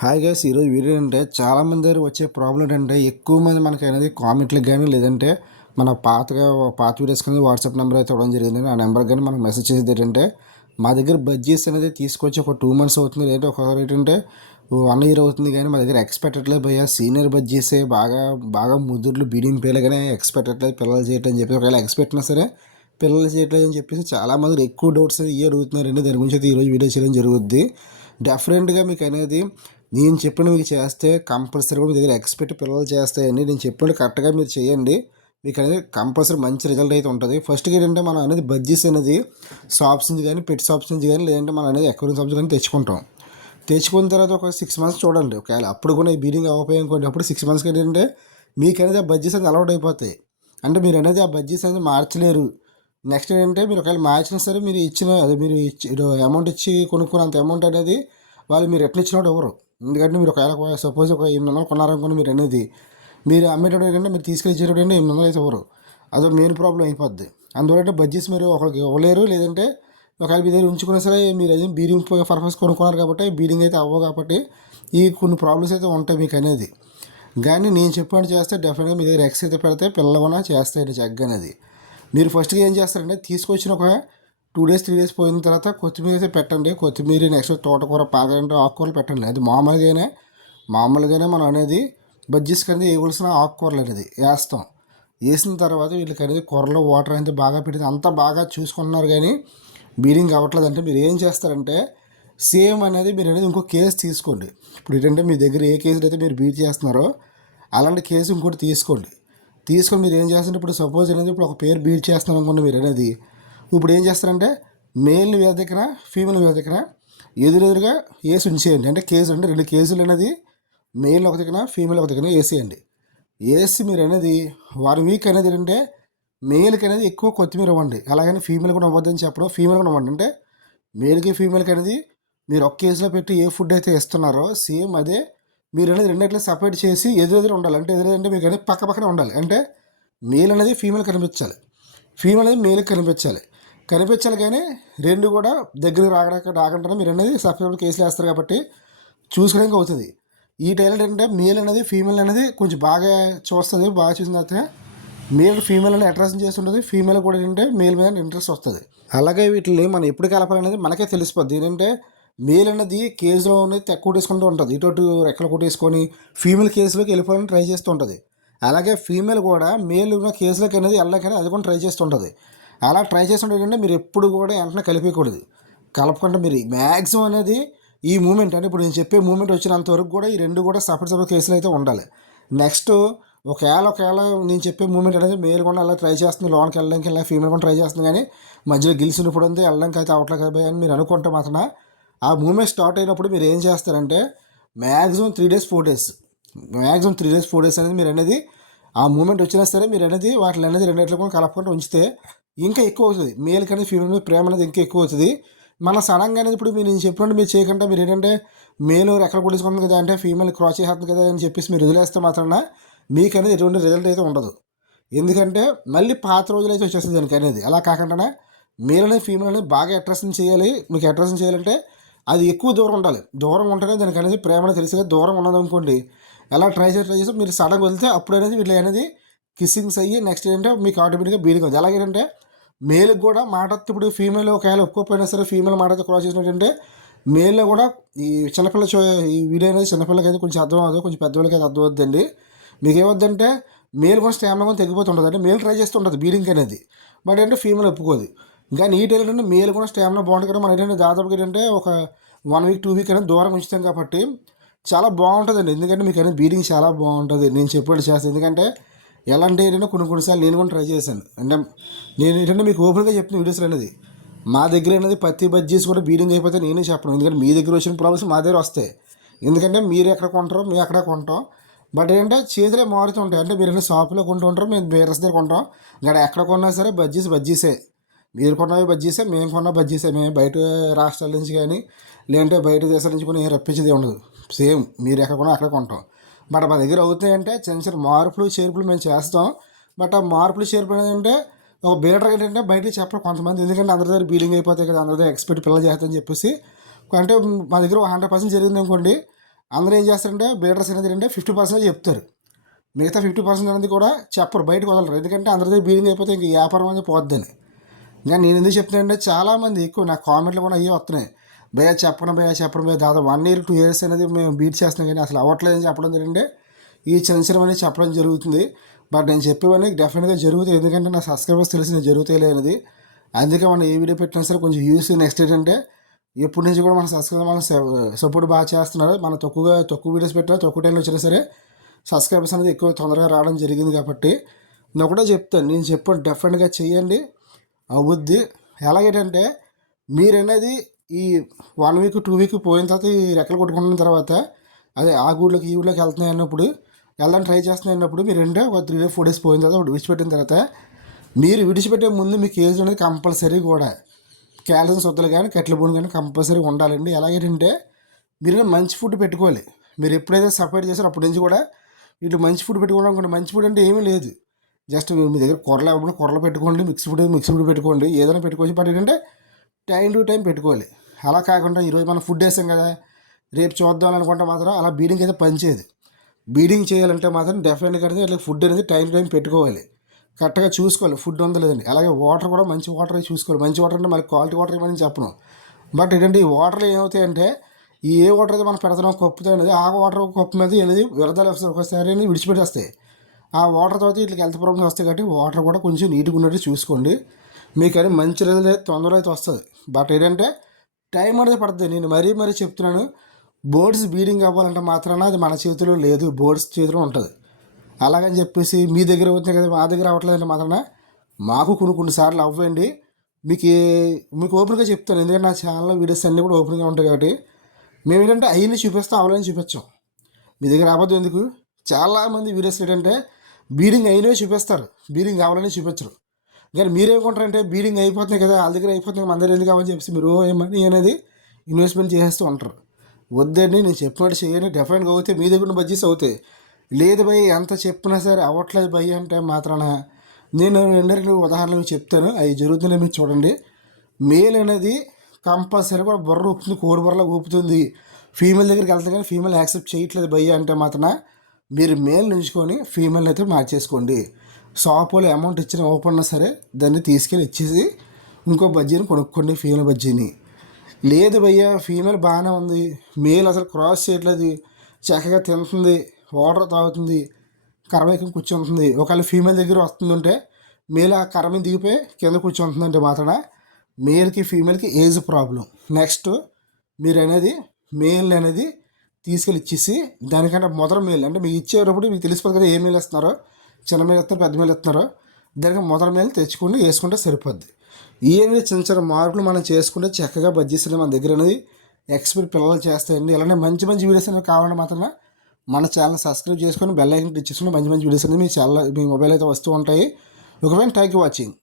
Hi guys, ఈరోజు video అంటే చాలామంది దగ్గర వచ్చే ప్రాబ్లం ఏంటంటే ఎక్కువ మంది మనకి అనేది కామెంట్లకు కానీ లేదంటే మన పాత వీడియోస్ కానీ వాట్సాప్ నెంబర్ అయితే ఇవ్వడం జరిగింది. ఆ నెంబర్కి కానీ మనకు మెసేజ్ చేసేది ఏంటంటే మా దగ్గర బడ్జెట్స్ అనేది తీసుకొచ్చి ఒక 2 months అవుతుంది, లేదంటే ఒకసారి ఏంటంటే 1 year అవుతుంది, కానీ మా దగ్గర ఎక్స్పెక్టెడ్లే భయ్యా సీనియర్ బడ్జెట్సే బాగా బాగా ముదుర్లు బీడింగ్ పేర్లు కానీ ఎక్స్పెక్టెడ్లేదు పిల్లలు చేయటం అని చెప్పి ఒకవేళ ఎక్స్పెక్ట్ అయినా సరే పిల్లలు చేయట్లేదు అని చెప్పేసి చాలామంది ఎక్కువ డౌట్స్ ఇవి అడుగుతున్నారండి. దాని గురించి అయితే ఈరోజు వీడియో చేయడం జరుగుద్ది. డెఫినెట్గా మీకు అనేది నేను చెప్పిన మీకు చేస్తే కంపల్సరీ కూడా మీ దగ్గర ఎక్స్పెక్ట్ పిల్లలు చేస్తాయండి. నేను చెప్పినట్టు కరెక్ట్గా మీరు చేయండి, మీకు అనేది కంపల్సరీ మంచి రిజల్ట్ అయితే ఉంటుంది. ఫస్ట్గా ఏంటంటే మనం అనేది బడ్జెట్స్ అనేది షాప్స్ నుంచి కానీ పెట్ షాప్స్ నుంచి కానీ లేదంటే మనం అనేది ఎక్వేరియం షాప్స్ కానీ తెచ్చుకుంటాం. తెచ్చుకున్న తర్వాత ఒక 6 months చూడండి. ఒకవేళ అప్పుడు కూడా ఈ బీడింగ్ అవ్వకపోయి అనుకోండి, అప్పుడు 6 monthsకి ఏంటంటే మీకు అనేది ఆ బడ్జెట్స్ అనేది అలవాటు అయిపోతాయి. అంటే మీరు అనేది ఆ బడ్జెట్స్ అనేది మార్చలేరు. నెక్స్ట్ ఏంటంటే మీరు ఒకవేళ మార్చినా సరే మీరు ఇచ్చిన అదే మీరు ఇచ్చి అమౌంట్ ఇచ్చి కొనుక్కున్నంత అమౌంట్ అనేది వాళ్ళు మీరు ఎట్లా ఇచ్చినట్టు ఎవరు. ఎందుకంటే మీరు ఒకవేళ సపోజ్ ఒక 800 కొన్నారనుకోండి, మీరు అనేది మీరు అమ్మేటప్పుడు ఏంటంటే మీరు తీసుకెళ్ళేటప్పుడు అంటే 800 అయితే ఎవరు, అదో మెయిన్ ప్రాబ్లం అయిపోద్ది. అందువల్ల బడ్జెట్స్ మీరు ఒకరికి ఇవ్వలేరు. లేదంటే ఒకవేళ మీ దగ్గర ఉంచుకున్నా సరే మీరు అది బీడింగ్ పర్పస్ కొనుక్కున్నారు కాబట్టి బీడింగ్ అయితే అవ్వవు. కాబట్టి ఈ కొన్ని ప్రాబ్లమ్స్ అయితే ఉంటాయి మీకు అనేది. కానీ నేను చెప్పినట్టు చేస్తే డెఫినెట్గా మీ దగ్గర ఎక్స్ అయితే పెడితే పిల్లలు కూడా చేస్తాయండి చెగ్ అనేది. మీరు ఫస్ట్గా ఏం చేస్తారంటే తీసుకొచ్చిన ఒక 2 days 3 days పోయిన తర్వాత కొత్తిమీర అయితే పెట్టండి. కొత్తిమీర నెక్స్ట్ తోటకూర పాలగంట ఆకుకూరలు పెట్టండి. అది మామూలుగానే మనం అనేది బజ్జీస్ కింద వేయవలసిన ఆకుకూరలు అనేది వేస్తాం. వేసిన తర్వాత వీళ్ళకి అనేది కూరలో వాటర్ అయితే బాగా పెట్టింది అంతా బాగా చూసుకుంటున్నారు, కానీ బీడింగ్ అవ్వట్లేదు. అంటే మీరు ఏం చేస్తారంటే సేమ్ అనేది మీరు అనేది ఇంకో కేసు తీసుకోండి. ఇప్పుడు ఏంటంటే మీ దగ్గర ఏ కేసులు అయితే మీరు బీట్ చేస్తున్నారో అలాంటి కేసు ఇంకోటి తీసుకొని మీరు ఏం చేస్తారంటే ఇప్పుడు సపోజ్ అనేది ఇప్పుడు ఒక పేరు బీట్ చేస్తున్నారు అనుకోండి, మీరు అనేది ఇప్పుడు ఏం చేస్తారంటే మేల్ని వేదికన ఫీమేల్ వేదికన ఎదురెదురుగా వేసి ఉంచేయండి. అంటే కేసు అంటే 2 కేసులు అనేది మేల్ ఒక దిక్కున ఫీమేల్ ఒక దిక్కున వేసేయండి. వేసి మీరు అనేది 1 week అనేది ఏంటంటే మేల్కి అనేది ఎక్కువ కొత్తిమీర ఇవ్వండి. అలాగని ఫీమేల్ కూడా ఇవ్వద్దని చెప్పడం, ఫీమేల్ కూడా ఇవ్వండి. అంటే మేల్కి ఫీమేల్కి అనేది మీరు ఒక కేసులో పెట్టి ఏ ఫుడ్ అయితే ఇస్తున్నారో సేమ్ అదే మీరు అనేది రెండిట్లో సపరేట్ చేసి ఎదురెదురు ఉండాలి. అంటే ఎదురంటే మీకు అనేది పక్క పక్కనే ఉండాలి. అంటే మేల్ అనేది ఫీమేల్ కనిపించాలి, ఫీమేల్ అనేది మేల్కి కనిపించాలి, కానీ రెండు కూడా దగ్గరికి రాకుండా మీరు అనేది సపరేట్ కేసులు వేస్తారు కాబట్టి చూసుకోవడానికి అవుతుంది. ఈ టైలెంట్ ఏంటంటే మేల్ అనేది ఫీమేల్ అనేది కొంచెం బాగా చూస్తుంది. బాగా చూసిన తర్వాత మేల్ ఫీమేల్ అనేది అట్రాక్షన్ చేస్తుంటుంది, ఫీమేల్ కూడా ఏంటంటే మేల్ మీద ఇంట్రెస్ట్ వస్తుంది. అలాగే వీటిని మనం ఎప్పుడు కలపాలనేది మనకే తెలిసిపోద్ది. ఏంటంటే మేల్ అనేది కేసులో అనేది తక్కువ కొట్టేసుకుంటూ ఉంటుంది, ఇటు రెక్కలు కొట్టేసుకొని ఫీమేల్ కేసులోకి వెళ్ళిపోవాలని ట్రై చేస్తూ ఉంటుంది. అలాగే ఫీమేల్ కూడా మేల్ ఉన్న కేసులోకి అనేది వెళ్ళకనే అది కూడా ట్రై చేస్తుంటుంది. అలా ట్రై చేస్తుంటే ఏంటంటే మీరు ఎప్పుడు కూడా వెంటనే కలిపేయకూడదు. కలపకుండా మీరు మ్యాక్సిమం అనేది ఈ మూమెంట్ అంటే ఇప్పుడు నేను చెప్పే మూమెంట్ వచ్చినంత వరకు కూడా ఈ రెండు కూడా సపరేట్ కేసులు అయితే ఉండాలి. నెక్స్ట్ ఒకవేళ నేను చెప్పే మూమెంట్ అనేది మేల్ కూడా అలా ట్రై చేస్తుంది, లోన్కి వెళ్ళడానికి ఇలా ఫీమేల్ కూడా ట్రై చేస్తుంది, కానీ మధ్యలో గిలిసినప్పుడు ఉంది వెళ్ళడానికి అయితే అవట్లేదు కదా అని మీరు అనుకుంటే మాత్రం ఆ మూమెంట్ స్టార్ట్ అయినప్పుడు మీరు ఏం చేస్తారంటే మ్యాక్సిమం 3 days 4 days అనేది మీరు అనేది ఆ మూమెంట్ వచ్చినా సరే మీరు అనేది వాటిని అనేది రెండిట్లో కూడా కలపకుండా ఉంచితే ఇంకా ఎక్కువ అవుతుంది. మేల్కి అనేది ఫీమేల్ మీద ప్రేమ అనేది ఇంకా ఎక్కువ అవుతుంది. మన సడన్గా అనేది ఇప్పుడు నేను చెప్పినట్టు మీరు చేయకుండా మీరు ఏంటంటే మేలు ఎక్కడ కొట్టించుకుంటుంది కదా అంటే ఫీమేల్ క్రాస్ చేస్తుంది కదా అని చెప్పేసి మీరు వదిలేస్తే మాత్రం మీకు అనేది ఎటువంటి రిజల్ట్ అయితే ఉండదు. ఎందుకంటే మళ్ళీ పాత రోజులు అయితే వచ్చేస్తుంది దానికి అనేది. అలా కాకుండా మేల్ అనేది ఫీమేల్ అనేది బాగా అట్రాక్షన్ చేయాలి. మీకు అట్రాక్షన్ చేయాలంటే అది ఎక్కువ దూరం ఉండాలి. దూరం ఉంటేనే దానికి అనేది ప్రేమ అనేది తెలిసి, దూరం ఉన్నదనుకోండి ఎలా ట్రై చేసి మీరు సడన్గా వెళ్తే అప్పుడు అనేది వీళ్ళు అనేది కిస్సింగ్స్ అయ్యి నెక్స్ట్ ఏంటంటే మీకు ఆటోమేటిక్గా బీడింగ్ అవుతుంది. అలాగే ఏంటంటే మేల్కి కూడా మాట ఇప్పుడు ఫీమేల్ ఒకవేళ ఒప్పుకోపోయినా సరే ఫీమేల్ మాట క్రాస్ చేసినట్టు మేల్లో కూడా ఈ చిన్నపిల్ల ఈ వీడియో అనేది చిన్నపిల్లకి అయితే కొంచెం అర్థం అవుతుంది, కొంచెం పెద్దవాళ్ళకి అయితే అర్థం అవుతుందండి. మీకు ఏమవుతుందంటే మేల్ కూడా స్టామినా కూడా తగ్గిపోతుంటుంది. అంటే మేల్ ట్రై చేస్తుంటుంది బీడింగ్ అనేది, బట్ అంటే ఫీమేల్ ఒప్పుకోదు. కానీ ఈ టైం ఏంటంటే మేల్ కూడా స్టామినా బాగుంటుంది కదా. మన ఏంటంటే దాదాపుగా ఏంటంటే ఒక 1 week 2 week అనేది దూరం ఉంచుతాం కాబట్టి చాలా బాగుంటుందండి. ఎందుకంటే మీకు అనేది బీడింగ్ చాలా బాగుంటుంది నేను చెప్పినట్టు చేస్తాను. ఎందుకంటే ఎలా అంటే ఏంటంటే కొన్నిసార్లు నేను కూడా ట్రై చేశాను. అంటే నేను ఏంటంటే మీకు ఓపెన్గా చెప్పిన వీడియోస్లో అనేది మా దగ్గర అనేది పత్తి బజ్జీస్ కూడా బీడింగ్ అయిపోతే నేనే చెప్పను. ఎందుకంటే మీ దగ్గర వచ్చిన ప్రాబ్లమ్స్ మా దగ్గర వస్తాయి. ఎందుకంటే మీరు ఎక్కడ కొంటారో మేము ఎక్కడ కొంటాం, బట్ ఏంటంటే చేతులే మారుతుంటాయి. అంటే మీరు షాపులో కొంటూ ఉంటారు, మేము బేరస్ దగ్గర కొంటాం. ఇక్కడ ఎక్కడ కొన్నా సరే బజ్జీసే, మీరు కొన్నవి బజ్జీసే, మేము కొన్న బజ్జీసే. మేము బయట రాష్ట్రాల నుంచి కానీ లేదంటే బయట దేశాల నుంచి కూడా ఏం రప్పించేది ఉండదు. సేమ్ మీరు ఎక్కడ కొన్నా అక్కడ కొంటాం. బట్ మా దగ్గర అవుతాయంటే చిన్న మార్పులు చేర్పులు మేము చేస్తాం. బట్ ఆ మార్పులు చేర్పులు ఏంటంటే ఒక బీటర్ ఏంటంటే బయటకి చెప్పరు కొంతమంది. ఎందుకంటే అందరి దగ్గర బీలింగ్ అయిపోతాయి కదా, అందరి దగ్గర ఎక్స్పెక్ట్ పిల్లలు చేస్తామని చెప్పేసి. అంటే మా దగ్గర 100% జరిగింది అనుకోండి, అందరూ ఏం చేస్తారంటే బీడర్స్ అనేది అంటే 50% చెప్తారు, మిగతా 50% అనేది కూడా చెప్పరు, బయటకు వదలరు. ఎందుకంటే అందరిది బీడింగ్ అయిపోతే ఇంక వ్యాపారం అనేది పోద్దని. ఇంకా నేను ఎందుకు చెప్తున్నానంటే చాలామంది ఎక్కువ నా కామెంట్లు కూడా అయ్యే వస్తున్నాయి, భయ చెప్పడం భయ దాదాపు 1 year 2 years అనేది మేము బీట్ చేస్తున్నాం కానీ అసలు అవ్వట్లేదని చెప్పడం జరిగింటే ఈ చిన్న అనేది చెప్పడం జరుగుతుంది. బట్ నేను చెప్పేవన్నీ డెఫినెట్గా జరుగుతాయి, ఎందుకంటే నా సబ్స్క్రైబర్స్ తెలిసి జరుగుతాయి లేనిది. అందుకే మనం ఏ వీడియో పెట్టినా సరే కొంచెం యూస్. నెక్స్ట్ ఏంటంటే ఎప్పటి నుంచి కూడా మన సబ్స్క్రైబర్ మన సపోర్ట్ బాగా చేస్తున్నారు. మనం తక్కువ వీడియోస్ పెట్టినా తక్కువ టైంలో వచ్చినా సరే సబ్స్క్రైబర్స్ అనేది ఎక్కువ తొందరగా రావడం జరిగింది. కాబట్టి నేను ఒకటే చెప్తాను, నేను చెప్పాను డెఫినెట్గా చేయండి, అవుద్ది. ఎలాగేంటంటే మీరు అనేది ఈ 1 week 2 week పోయిన తర్వాత ఈ రెక్కలు కొట్టుకున్న తర్వాత అదే ఆ గూడ్లోకి ఈ ఊళ్ళోకి వెళ్తున్నాయి అన్నప్పుడు వెళ్ళడానికి ట్రై చేస్తున్నాయి అన్నప్పుడు మీరు ఒక 3 days 4 days పోయిన తర్వాత విడిచిపెట్టిన తర్వాత మీరు విడిచిపెట్టే ముందు మీకు ఏజ్ అనేది కంపల్సరీ కూడా క్యాలరీస్ వద్దలు కానీ కట్ల బోన్ కానీ కంపల్సరీ ఉండాలండి. ఎలాగేంటంటే మీరు మంచి ఫుడ్ పెట్టుకోవాలి. మీరు ఎప్పుడైతే సపరేట్ చేస్తారో అప్పటి నుంచి కూడా వీళ్ళు మంచి ఫుడ్ పెట్టుకోవడం అనుకోండి. మంచి ఫుడ్ అంటే ఏమీ లేదు, జస్ట్ మీ దగ్గర కూరలు అవ్వకుండా కూరలు పెట్టుకోండి, మిక్స్ ఫుడ్ పెట్టుకోండి, ఏదైనా పెట్టుకోవచ్చు. బట్ ఏంటంటే టైం టు టైం పెట్టుకోవాలి. అలా కాకుండా ఈరోజు మనం ఫుడ్ వేసాం కదా రేపు చూద్దాం అనుకుంటే మాత్రం అలా బీడింగ్ అయితే పనిచేయదు. బీడింగ్ చేయాలంటే మాత్రం డెఫినెట్గా అనేది అట్లా ఫుడ్ అనేది టైం టు టైం పెట్టుకోవాలి, కరెక్ట్గా చూసుకోవాలి ఫుడ్ ఉందో లేదండి. అలాగే వాటర్ కూడా మంచి వాటర్ చూసుకోవాలి. మంచి వాటర్ అంటే మళ్ళీ క్వాలిటీ వాటర్ ఇవ్వమని చెప్పను. బట్ ఏంటంటే ఈ వాటర్లో ఏమవుతాయంటే ఏ వాటర్ అయితే మనం పెడుతున్నాం కప్పుతో అనేది ఆ వాటర్ కప్పు మీద అనేది వ్యర్థాలు ఒకసారి అనేది విడిచిపెట్టేస్తాయి. ఆ వాటర్ తర్వాత వీటికి హెల్త్ ప్రాబ్లమ్స్ వస్తాయి. కాబట్టి వాటర్ కూడా కొంచెం నీట్గా ఉన్నట్టు చూసుకోండి, మీకు అని మంచి రిజల్ట్ అయితే తొందరగా అయితే వస్తుంది. బట్ ఏంటంటే టైం అనేది పడుతుంది. నేను మరీ చెప్తున్నాను, బోర్డ్స్ బీడింగ్ అవ్వాలంటే మాత్రాన అది మన చేతిలో లేదు, బోర్డ్స్ చేతిలో ఉంటుంది. అలాగని చెప్పేసి మీ దగ్గర అవుతుంది కదా మా దగ్గర అవ్వట్లేదంటే మాత్రాన మాకు కొన్ని సార్లు అవ్వండి. మీకు ఓపెన్గా చెప్తాను, ఎందుకంటే నా ఛానల్లో వీడియోస్ అన్నీ కూడా ఓపెన్గా ఉంటాయి. కాబట్టి మేము ఏంటంటే అయ్యని చూపిస్తాం, అవలని చూపించాం. మీ దగ్గర అబద్ధం ఎందుకు? చాలామంది వీడియోస్ ఏంటంటే బీడింగ్ అయినవి చూపిస్తారు, బీడింగ్ కావాలని చూపించరు. కానీ మీరేమనుకుంటారంటే బీడింగ్ అయిపోతుంది కదా వాళ్ళ దగ్గర అయిపోతుంది మన దగ్గర ఎందుకు కావాలని చెప్పేసి మీరు ఏమని అనేది ఇన్వెస్ట్మెంట్ చేసేస్తూ ఉంటారు. వద్దండి, నేను చెప్పినట్టు చేయండి, డెఫినెట్గా అవుతాయి, మీ దగ్గర బడ్జెట్స్ అవుతాయి. లేదు భయ్ ఎంత చెప్పినా సరే అవ్వట్లేదు భయ్ అంటే మాత్రాన నేను రెండరికి ఉదాహరణలు చెప్తాను, అవి జరుగుతున్నాయి మీరు చూడండి. మేల్ అనేది కంపల్సరీ కూడా బుర్ర ఊపుతుంది, కోడి బుర్రలా ఊపుతుంది. ఫీమేల్ దగ్గరికి వెళ్తే కానీ ఫీమేల్ యాక్సెప్ట్ చేయట్లేదు భయ్య అంటే మాత్రం మీరు మేల్ నుంచుకొని ఫీమేల్ అయితే మార్చేసుకోండి. షాపులో అమౌంట్ ఇచ్చిన ఓపెన్ సరే దాన్ని తీసుకెళ్ళి ఇచ్చేసి ఇంకో బజ్జీని కొనుక్కోండి, ఫీమేల్ బజ్జీని. లేదు భయ్య ఫీమేల్ బాగానే ఉంది, మేల్ అసలు క్రాస్ చేయట్లేదు, చక్కగా తింటుంది, వాటర్ తాగుతుంది, కర్రమేకం కూర్చుంటుంది. ఒకవేళ ఫీమేల్ దగ్గర వస్తుందంటే మేల్ ఆ కర్రమని దిగిపోయి కింద కూర్చుంటుందంటే మాత్రం మేల్కి ఫీమేల్కి ఏజ్ ప్రాబ్లం. నెక్స్ట్ మీరు అనేది మేల్ అనేది తీసుకెళ్ళి ఇచ్చేసి దానికంటే మొదటి మేల్ అంటే మీకు ఇచ్చేటప్పుడు మీకు తెలిసిపోతుంది కదా ఏ మేల్ ఇస్తున్నారో, చిన్న మేలు ఇస్తారో పెద్ద మేలు ఇస్తున్నారో, దానికి మొదటి మేలు తెచ్చుకొని వేసుకుంటే సరిపోద్ది. ఏమి చిన్న మార్పులు మనం చేసుకుంటే చక్కగా బడ్జెట్స్ మన దగ్గర అనేది ఎక్స్పర్ట్ పిల్లలు చేస్తాయండి. ఇలానే మంచి వీడియోస్ అనేవి కావాలంటే మాత్రం మన ఛానల్ సబ్స్క్రైబ్ చేసుకొని బెల్ ఐకాన్ క్లిక్ చేసుకుని మంచి వీడియోస్ అనేది మీ మొబైల్ అయితే వస్తూ ఉంటాయి. ఒకవేళ థ్యాంక్ యూ వాచింగ్.